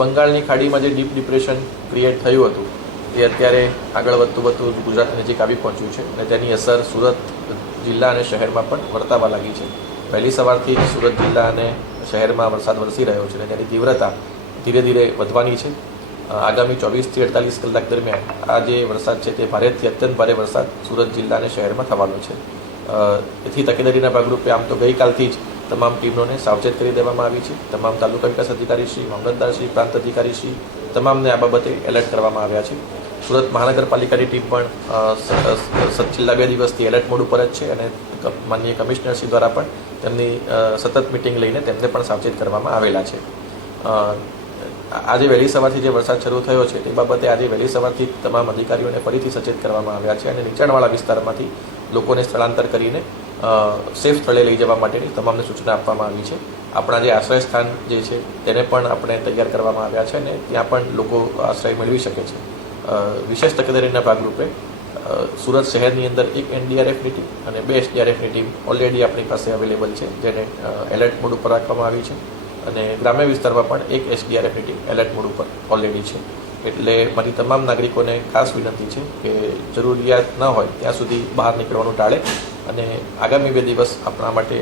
બંગાળની ખાડીમાં જે ડીપ ડિપ્રેશન ક્રિએટ થયું હતું એ અત્યારે આગળ વધતું ગુજરાતની નજીક આવી પહોંચ્યું છે અને તેની અસર સુરત જિલ્લા અને શહેરમાં પણ વર્તાવા લાગી છે. વહેલી સવારથી સુરત જિલ્લા અને શહેરમાં વરસાદ વરસી રહ્યો છે અને તેની તીવ્રતા ધીરે ધીરે વધવાની છે. આગામી 24 થી 48 કલાક દરમિયાન આ જે વરસાદ છે તે ભારેથી અત્યંત ભારે વરસાદ સુરત જિલ્લા અને શહેરમાં થવાનો છે. એથી તકેદારીના ભાગરૂપે આમ તો ગઈકાલથી જ તમામ ટીમોને સાવચેત કરી દેવામાં આવી છે. તમામ તાલુકા વિકાસ અધિકારીશ્રી, મામલતદારશ્રી, પ્રાંત અધિકારીશ્રી તમામને આ બાબતે એલર્ટ કરવામાં આવ્યા છે. સુરત મહાનગરપાલિકાની ટીમ પણ છેલ્લા 2 દિવસથી એલર્ટ મોડ ઉપર જ છે અને માનનીય કમિશનરશ્રી દ્વારા પણ તેમની સતત મિટિંગ લઈને તેમને પણ સાવચેત કરવામાં આવેલા છે. આજે વહેલી સવારથી જે વરસાદ શરૂ થયો છે તે બાબતે આજે વહેલી સવારથી તમામ અધિકારીઓને ફરીથી સચેત કરવામાં આવ્યા છે અને નીચાણવાળા વિસ્તારમાંથી લોકોને સ્થળાંતર કરીને સેફ સ્થળે લઈ જવા માટેની તમામને સૂચના આપવામાં આવી છે. આપણા જે આશ્રય સ્થાન જે છે તેને પણ આપણે તૈયાર કરવામાં આવ્યા છે અને ત્યાં પણ લોકો આશ્રય મેળવી શકે છે. વિશેષ તકેદારીના ભાગરૂપે સુરત શહેરની અંદર એક એનડીઆરએફની ટીમ અને 2 એસડીઆરએફની ટીમ ઓલરેડી આપણી પાસે અવેલેબલ છે, જેને એલર્ટ મોડ ઉપર રાખવામાં આવી છે અને ગ્રામ્ય વિસ્તારમાં પણ એક એસડીઆરએફની ટીમ એલર્ટ મોડ ઉપર ઓલરેડી છે. એટલે મારી તમામ નાગરિકોને ખાસ વિનંતી છે કે જરૂરિયાત ન હોય ત્યાં સુધી બહાર નીકળવાનું ટાળે અને આગામી 2 દિવસ આપણા માટે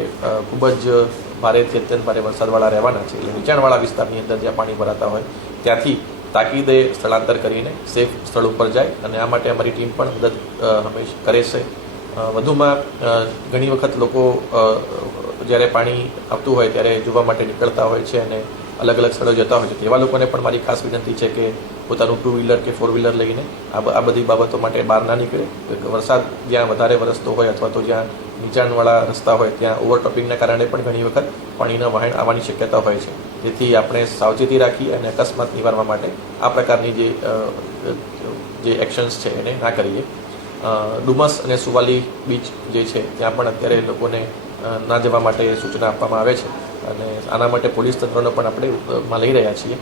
ખૂબ જ ભારેથી અત્યંત ભારે વરસાદવાળા રહેવાના છે. એટલે નીચાણવાળા વિસ્તારની અંદર જ્યાં પાણી ભરાતા હોય ત્યાંથી તાકીદે સ્થળાંતર કરીને સેફ સ્થળ ઉપર જાય અને આ માટે અમારી ટીમ પણ મદદ હંમેશા કરે છે. વધુમાં ઘણી વખત લોકો જ્યારે પાણી આવતું હોય ત્યારે જોવા માટે નીકળતા હોય છે અને અલગ અલગ સ્થળો જતા હોય છે. તેવા લોકોને પણ મારી ખાસ વિનંતી છે કે પોતાનું 2 વ્હીલર કે 4 વ્હીલર લઈને આ બધી બાબતો માટે બહાર ના નીકળે. વરસાદ જ્યાં વધારે વરસતો હોય અથવા તો જ્યાં નીચાણવાળા રસ્તા હોય ત્યાં ઓવરટોપિંગના કારણે પણ ઘણી વખત પાણીના વહેણ આવવાની શક્યતા હોય છે. તેથી આપણે સાવચેતી રાખી અને અકસ્માત નિવારવા માટે આ પ્રકારની જે એક્શન્સ છે એને ના કરીએ. ડુમસ અને સુવાલી બીચ જે છે ત્યાં પણ અત્યારે લોકોને ના જવા માટે સૂચના આપવામાં આવે છે અને આના માટે પોલીસ તંત્રનો પણ આપણે માં લઈ રહ્યા છીએ.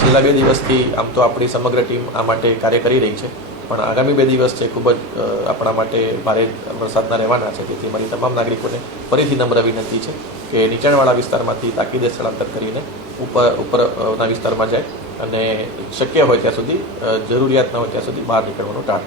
છેલ્લા 2 દિવસથી આમ તો આપણી સમગ્ર ટીમ આ માટે કાર્ય કરી રહી છે, પણ આગામી 2 દિવસ છે ખૂબ જ આપણા માટે ભારે વરસાદના રહેવાના છે. તેથી મારી તમામ નાગરિકોને ફરીથી નમ્ર વિનંતી છે કે નીચાણવાળા વિસ્તારમાંથી તાકીદે સ્થળાંતર કરીને ઉપરના વિસ્તારમાં જાય અને શક્ય હોય ત્યાં સુધી જરૂરિયાત ન હોય ત્યાં સુધી બહાર નીકળવાનું ટાળે.